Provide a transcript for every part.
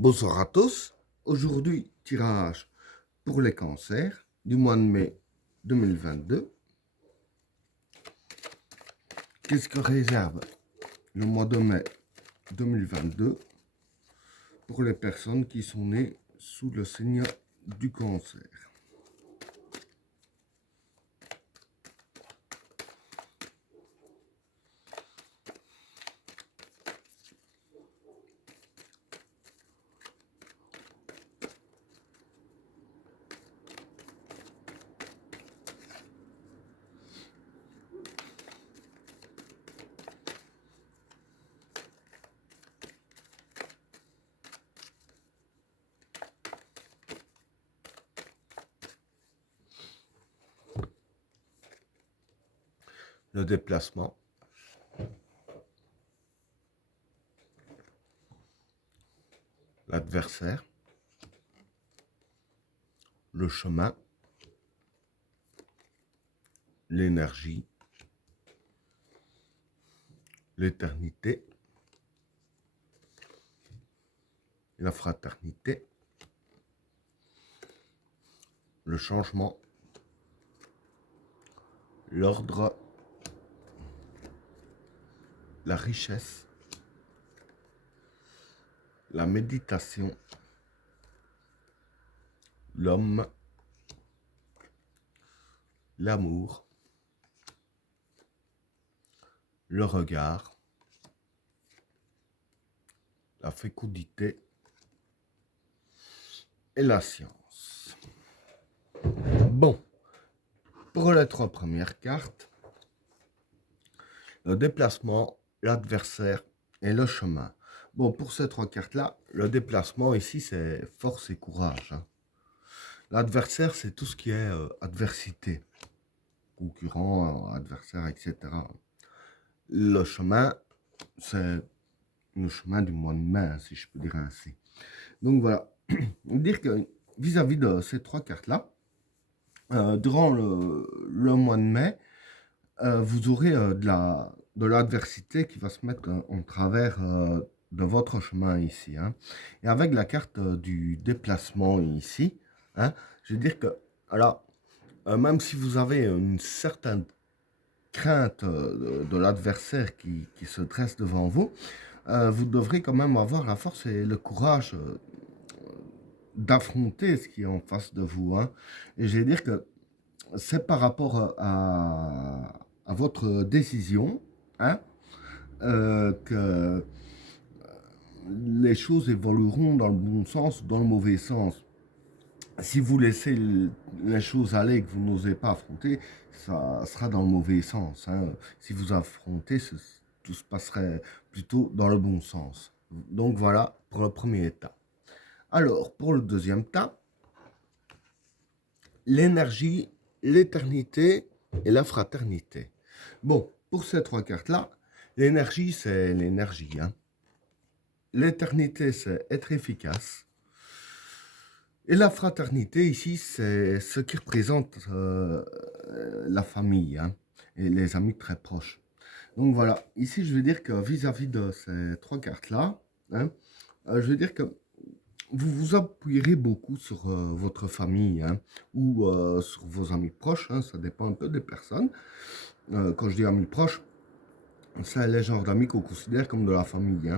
Bonsoir à tous. Aujourd'hui, tirage pour les cancers du mois de mai 2022. Qu'est-ce que réserve le mois de mai 2022 pour les personnes qui sont nées sous le signe du cancer? Le déplacement, l'adversaire, le chemin, l'énergie, l'éternité, la fraternité, le changement, l'ordre, la richesse, la méditation, l'homme, l'amour, le regard, la fécondité et la science. Bon, pour les trois premières cartes, le déplacement, l'adversaire et le chemin. Bon, pour ces trois cartes-là, le déplacement ici, c'est force et courage. L'adversaire, c'est tout ce qui est adversité, concurrent, adversaire, etc. Le chemin, c'est le chemin du mois de mai, si je peux dire ainsi. Donc voilà, dire que vis-à-vis de ces trois cartes-là, durant le mois de mai, vous aurez de l'adversité qui va se mettre en travers de votre chemin ici. Et avec la carte du déplacement ici, je veux dire que, alors, même si vous avez une certaine crainte de l'adversaire qui se dresse devant vous, vous devrez quand même avoir la force et le courage d'affronter ce qui est en face de vous. Et je veux dire que c'est par rapport à votre décision que les choses évolueront dans le bon sens ou dans le mauvais sens. Si vous laissez les choses aller et que vous n'osez pas affronter, ça sera dans le mauvais sens. Si vous affrontez, tout se passerait plutôt dans le bon sens. Donc voilà pour le premier état. Alors, pour le deuxième état, l'énergie, l'éternité et la fraternité. Bon, pour ces trois cartes-là, l'énergie, c'est l'énergie. L'éternité, c'est être efficace. Et la fraternité, ici, c'est ce qui représente la famille et les amis très proches. Donc voilà, ici, je veux dire que vis-à-vis de ces trois cartes-là, je veux dire que vous vous appuierez beaucoup sur votre famille ou sur vos amis proches, ça dépend un peu des personnes. Quand je dis amis proches, c'est les genres d'amis qu'on considère comme de la famille.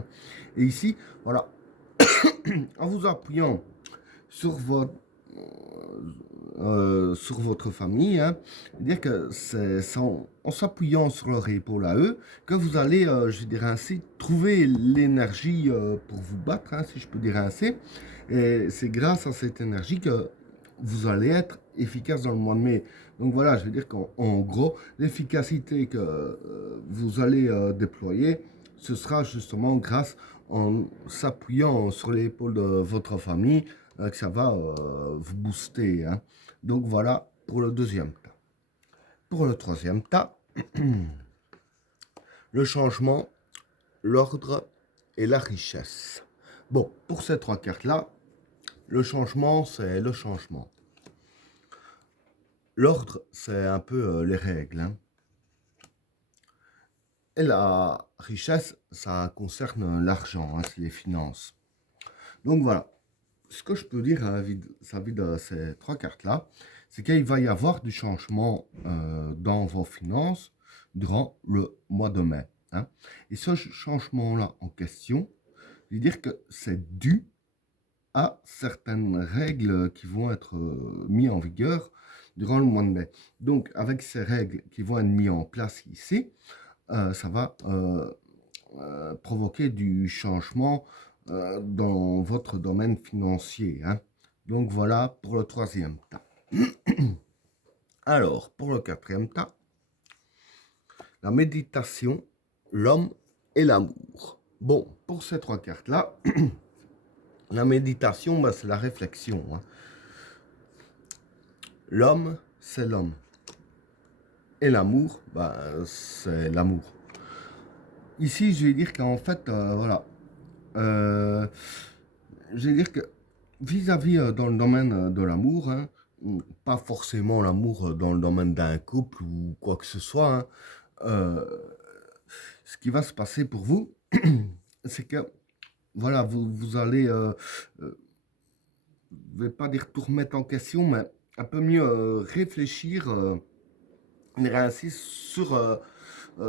Et ici, voilà, en vous appuyant sur votre famille, dire que c'est en s'appuyant sur leur épaule à eux que vous allez, je dirais ainsi, trouver l'énergie pour vous battre, si je peux dire ainsi. Et c'est grâce à cette énergie que vous allez être efficace dans le mois de mai. Donc voilà, je veux dire qu'en gros, l'efficacité que vous allez déployer, ce sera justement grâce en s'appuyant sur l'épaule de votre famille que ça va vous booster. Donc voilà pour le deuxième tas. Pour le troisième tas, le changement, l'ordre et la richesse. Bon, pour ces trois cartes-là, le changement, c'est le changement. L'ordre, c'est un peu les règles. Et la richesse, ça concerne l'argent, c'est les finances. Donc voilà, ce que je peux dire vis-à-vis de ces trois cartes-là, c'est qu'il va y avoir du changement dans vos finances durant le mois de mai, hein. Et ce changement-là en question, je veux dire que c'est dû à certaines règles qui vont être mises en vigueur durant le mois de mai. Donc, avec ces règles qui vont être mises en place ici, ça va provoquer du changement dans votre domaine financier, hein. Donc, voilà pour le troisième tas. Alors, pour le quatrième tas, la méditation, l'homme et l'amour. Bon, pour ces trois cartes-là, la méditation, bah, c'est la réflexion, hein. L'homme, c'est l'homme. Et l'amour, bah, c'est l'amour. Ici, je vais dire qu'en fait, voilà, je vais dire que vis-à-vis dans le domaine de l'amour, hein, pas forcément l'amour dans le domaine d'un couple ou quoi que ce soit, hein, euh, ce qui va se passer pour vous, c'est que, voilà, vous allez, je ne vais pas dire tout remettre en question, mais un peu mieux réfléchir ainsi sur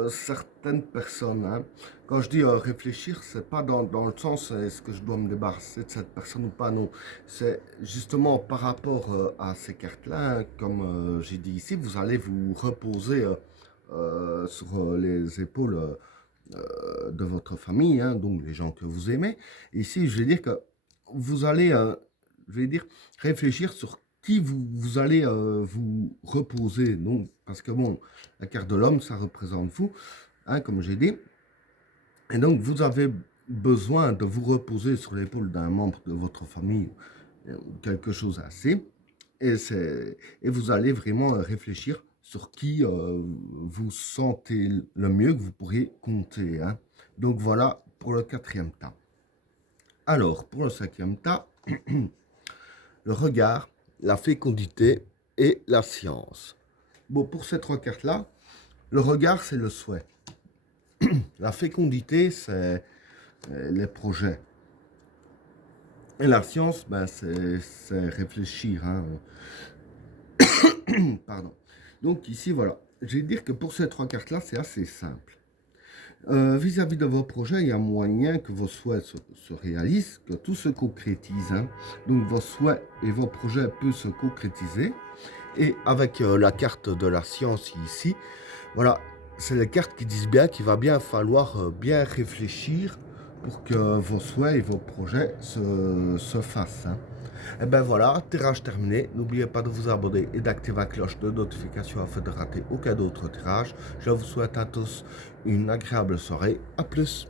certaines personnes, hein. Quand je dis réfléchir, c'est pas dans le sens est-ce que je dois me débarrasser de cette personne ou pas, non. C'est justement par rapport à ces cartes-là, hein, comme j'ai dit ici, vous allez vous reposer sur les épaules de votre famille, hein, donc les gens que vous aimez. Ici, je vais dire que vous allez, je vais dire, réfléchir sur qui vous allez vous reposer. Donc, parce que bon, la carte de l'homme, ça représente vous, hein, comme j'ai dit. Et donc, vous avez besoin de vous reposer sur l'épaule d'un membre de votre famille, quelque chose assez. Et vous allez vraiment réfléchir sur qui vous sentez le mieux que vous pourriez compter, hein. Donc, voilà pour le quatrième tas. Alors, pour le cinquième tas, le regard, la fécondité et la science. Bon, pour ces trois cartes-là, le regard, c'est le souhait. La fécondité, c'est les projets. Et la science, ben, c'est réfléchir, hein. Pardon. Donc ici, voilà. Je vais dire que pour ces trois cartes-là, c'est assez simple. Vis-à-vis de vos projets, il y a moyen que vos souhaits se réalisent, que tout se concrétise, hein. Donc vos souhaits et vos projets peuvent se concrétiser. Et avec la carte de la science ici, voilà, c'est les cartes qui disent bien qu'il va bien falloir bien réfléchir pour que vos souhaits et vos projets se fassent, hein. Et ben voilà, tirage terminé. N'oubliez pas de vous abonner et d'activer la cloche de notification afin de rater aucun autre tirage. Je vous souhaite à tous une agréable soirée. À plus.